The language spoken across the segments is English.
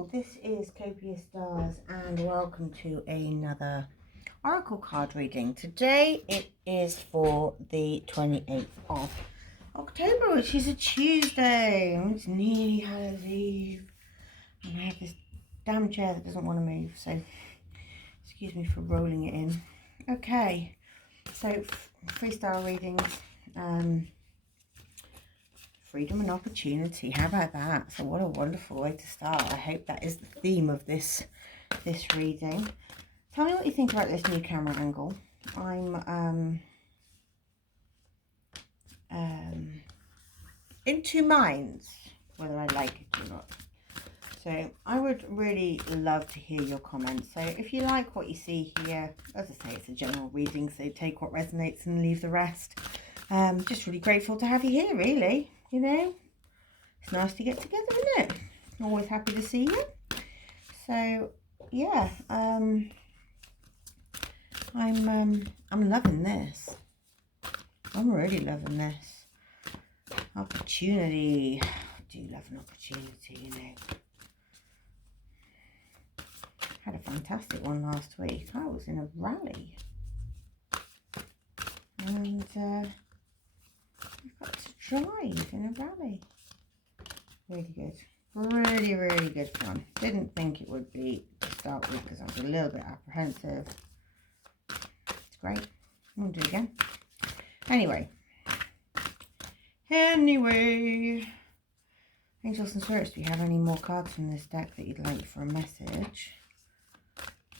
Hello, this is Copia Stars and welcome to another Oracle card reading. Today it is for the 28th of October, which is a Tuesday. It's nearly Hallows Eve. And I have this damn chair that doesn't want to move, so excuse me for rolling it in. Okay, so freestyle readings. Freedom and opportunity. How about that? So what a wonderful way to start. I hope that is the theme of this reading. Tell me what you think about this new camera angle. I'm in two minds whether I like it or not. So I would really love to hear your comments. So if you like what you see here, as I say, it's a general reading, so take what resonates and leave the rest. Just really grateful to have you here, really. You know, it's nice to get together, isn't it? Always happy to see you. So yeah, I'm loving this. I'm really loving this opportunity. I do love an opportunity, you know. Had a fantastic one last week. I was in a rally, and we've got to drive in a rally. Really good. Really good fun. Didn't think it would be to start with because I was a little bit apprehensive. It's great. We'll do it again. Anyway, Angels and Spirits, do you have any more cards from this deck that you'd like for a message?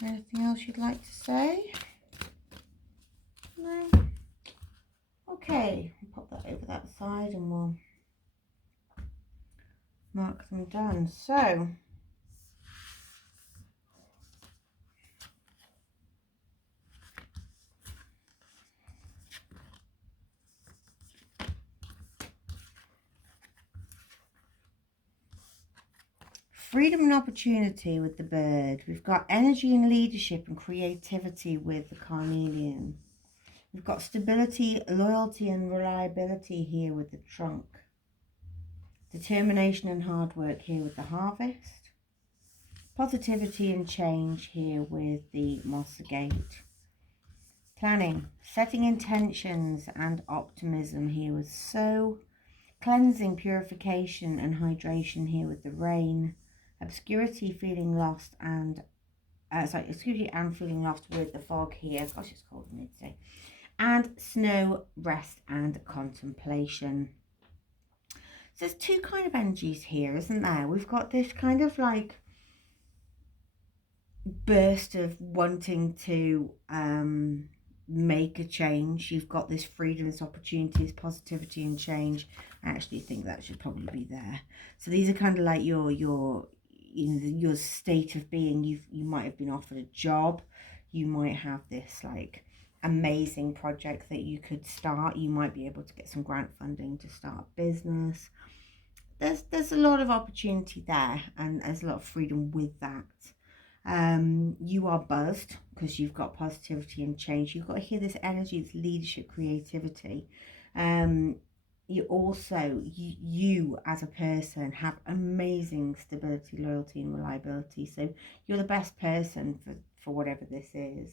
Anything else you'd like to say? No? Okay, I'll pop that over that side and we'll mark them done. So, freedom and opportunity with the bird. We've got energy and leadership and creativity with the carnelian. We've got stability, loyalty and reliability here with the trunk. Determination and hard work here with the harvest. Positivity and change here with the moss agate. Planning, setting intentions and optimism here with sow. Cleansing, purification and hydration here with the rain. Obscurity, feeling lost and obscurity and feeling lost with the fog here. Gosh, it's cold in here today. And snow, rest and contemplation. So there's two kind of energies here, isn't there? We've got this kind of like burst of wanting to make a change. You've got this freedom, this opportunities, positivity and change. I actually think that should probably be there. So these are kind of like your state of being. You might have been offered a job. You might have this like amazing project that you could start. You might be able to get some grant funding to start a business. There's a lot of opportunity there, and there's a lot of freedom with that. You are buzzed because you've got positivity and change. You've got to hear this energy, this leadership, creativity. You also, you as a person have amazing stability, loyalty and reliability. So you're the best person for whatever this is.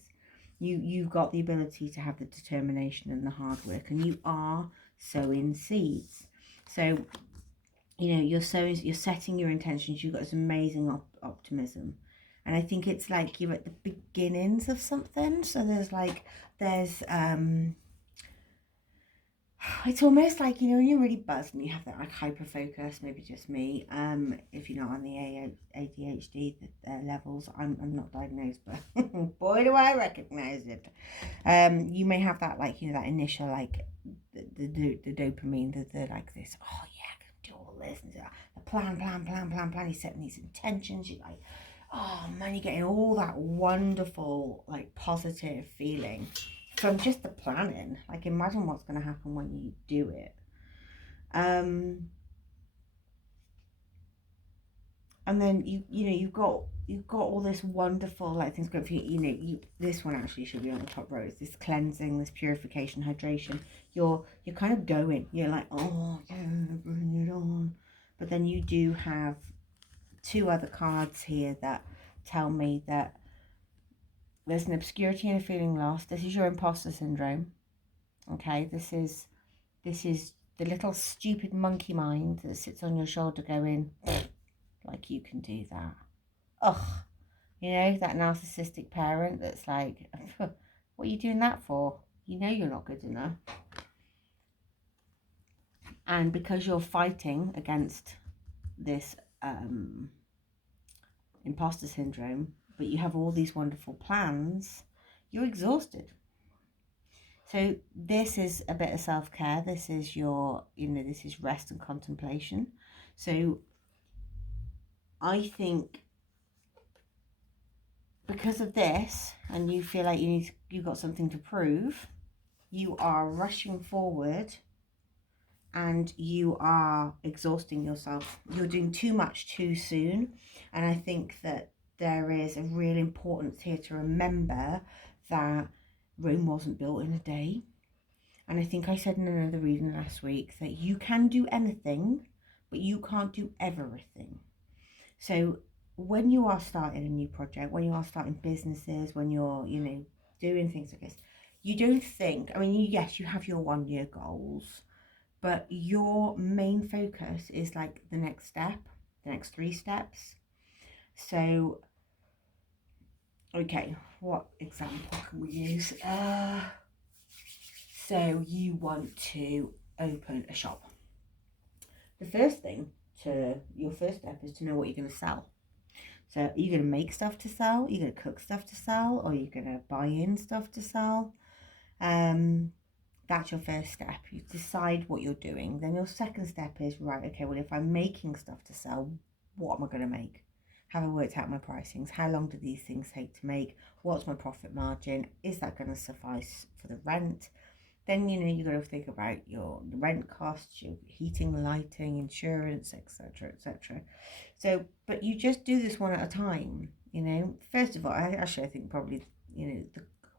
You've got the ability to have the determination and the hard work, and you are sowing seeds. So, you know, you're setting your intentions. You've got this amazing optimism. And I think it's like you're at the beginnings of something. So it's almost like, you know, when you're really buzzed and you have that like hyper focus, maybe just me, if you're not on the ADHD levels, I'm not diagnosed, but boy do I recognize it. You may have that like, you know, that initial like the dopamine, the like this, oh yeah, I can do all this, and the plan, you're setting these intentions, you're like, oh man, you're getting all that wonderful like positive feeling from just the planning. Like, imagine what's going to happen when you do it. And then you've got all this wonderful like things going for you. You know, this one actually should be on the top row. It's this cleansing, this purification, hydration. You're kind of going. You're like, oh yeah, bring it on. But then you do have two other cards here that tell me that there's an obscurity and a feeling lost. This is your imposter syndrome. Okay, this is the little stupid monkey mind that sits on your shoulder going, like, you can do that. Ugh, you know, that narcissistic parent that's like, what are you doing that for? You know you're not good enough. And because you're fighting against this imposter syndrome, but you have all these wonderful plans, you're exhausted. So this is a bit of self-care. This is your, you know, this is rest and contemplation. So I think because of this, and you feel like you've got something to prove, you are rushing forward and you are exhausting yourself. You're doing too much too soon. And I think that there is a real importance here to remember that Rome wasn't built in a day. And I think I said in another reading last week that you can do anything, but you can't do everything. So when you are starting a new project, when you are starting businesses, when you're, you know, doing things like this, you don't think, I mean, yes, you have your 1 year goals, but your main focus is like the next step, the next 3 steps. So, okay, what example can we use? So you want to open a shop. The first thing your first step is to know what you're going to sell. So are you going to make stuff to sell? Are you going to cook stuff to sell? Or are you going to buy in stuff to sell? That's your first step. You decide what you're doing. Then your second step is, right, okay, well, if I'm making stuff to sell, what am I going to make? Have I worked out my pricings? How long do these things take to make? What's my profit margin? Is that going to suffice for the rent? Then, you know, you've got to think about your rent costs, your heating, lighting, insurance, etc., etc. So, but you just do this one at a time, you know. First of all, I think probably, you know,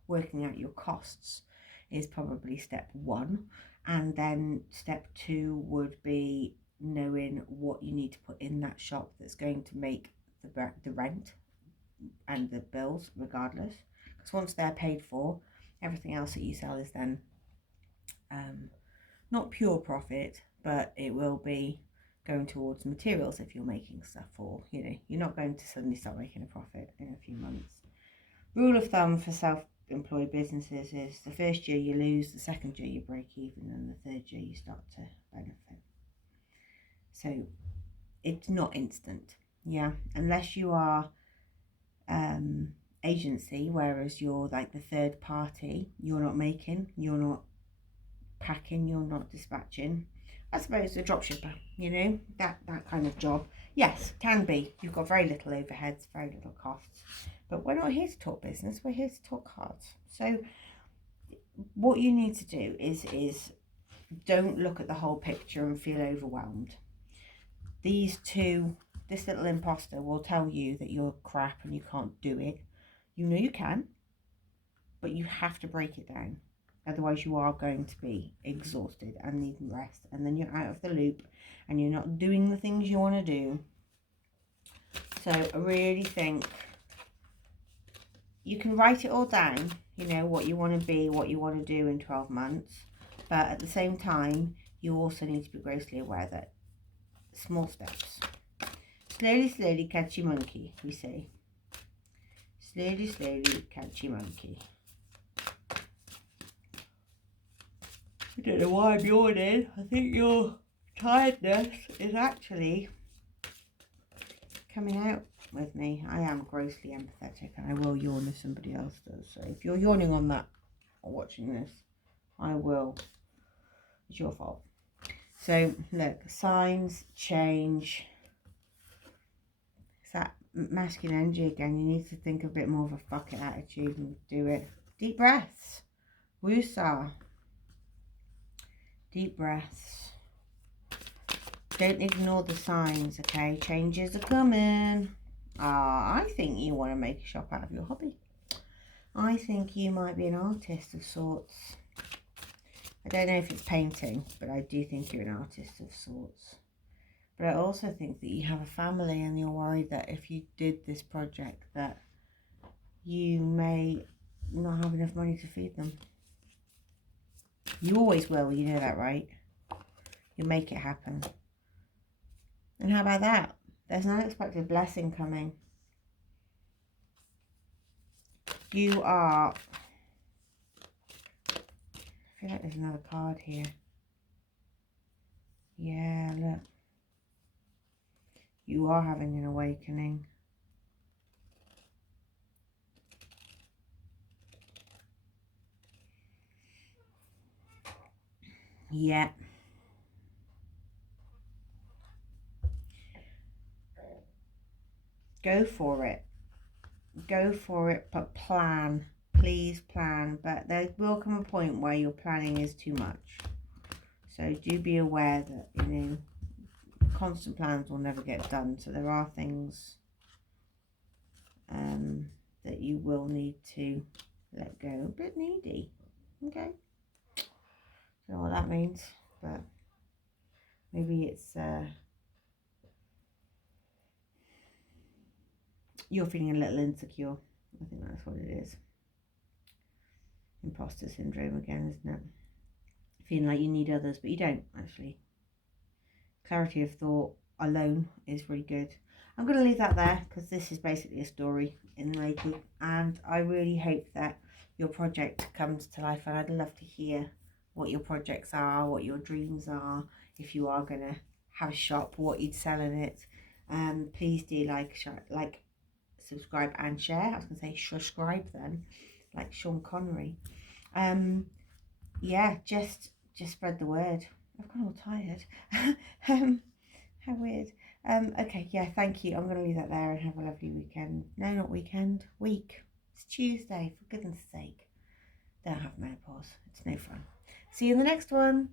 working out your costs is probably step 1. And then step 2 would be knowing what you need to put in that shop that's going to make the rent and the bills regardless. Because once they're paid for, everything else that you sell is then not pure profit, but it will be going towards materials if you're making stuff, or, you know, you're not going to suddenly start making a profit in a few months. Rule of thumb for self-employed businesses is the first year you lose, the second year you break even, and the third year you start to benefit. So it's not instant, yeah, unless you are agency, whereas you're like the third party, you're not making, you're not packing, you're not dispatching. I suppose a dropshipper, you know, that kind of job, yes, can be. You've got very little overheads, very little costs, but we're not here to talk business, we're here to talk cards. So what you need to do is don't look at the whole picture and feel overwhelmed. This little imposter will tell you that you're crap and you can't do it. You know you can, but you have to break it down. Otherwise you are going to be exhausted and needing rest, and then you're out of the loop and you're not doing the things you want to do. So I really think you can write it all down, you know, what you want to be, what you want to do in 12 months. But at the same time, you also need to be grossly aware that small steps. Slowly, slowly, catchy monkey, we say. Slowly, slowly, catchy monkey. I don't know why I'm yawning. I think your tiredness is actually coming out with me. I am grossly empathetic and I will yawn if somebody else does. So if you're yawning on that or watching this, I will. It's your fault. So look, signs change. It's that masculine energy again. You need to think a bit more of a fuck it attitude and do it. Deep breaths. Woosah. Deep breaths. Don't ignore the signs, okay? Changes are coming. I think you want to make a shop out of your hobby. I think you might be an artist of sorts. I don't know if it's painting, but I do think you're an artist of sorts. But I also think that you have a family and you're worried that if you did this project that you may not have enough money to feed them. You always will, you know that, right? You'll make it happen. And how about that? There's an unexpected blessing coming. You are... I feel like there's another card here. Yeah, look. You are having an awakening. Yeah. Go for it. Go for it, but plan. Please plan. But there will come a point where your planning is too much. So do be aware that, you know, constant plans will never get done. So there are things that you will need to let go. A bit needy. Okay. Don't know what that means, but maybe it's you're feeling a little insecure. I think that's what it is. Imposter syndrome again, isn't it? Feeling like you need others, but you don't actually. Clarity of thought alone is really good. I'm going to leave that there because this is basically a story in the making, and I really hope that your project comes to life, and I'd love to hear what your projects are, what your dreams are, if you are going to have a shop, what you'd sell in it. Please do like, subscribe and share. I was going to say subscribe then, like Sean Connery. Yeah, just spread the word. I've gone all tired. How weird. Okay, yeah, thank you. I'm going to leave that there and have a lovely weekend. No, not weekend. Week. It's Tuesday, for goodness sake. Don't have menopause. It's no fun. See you in the next one.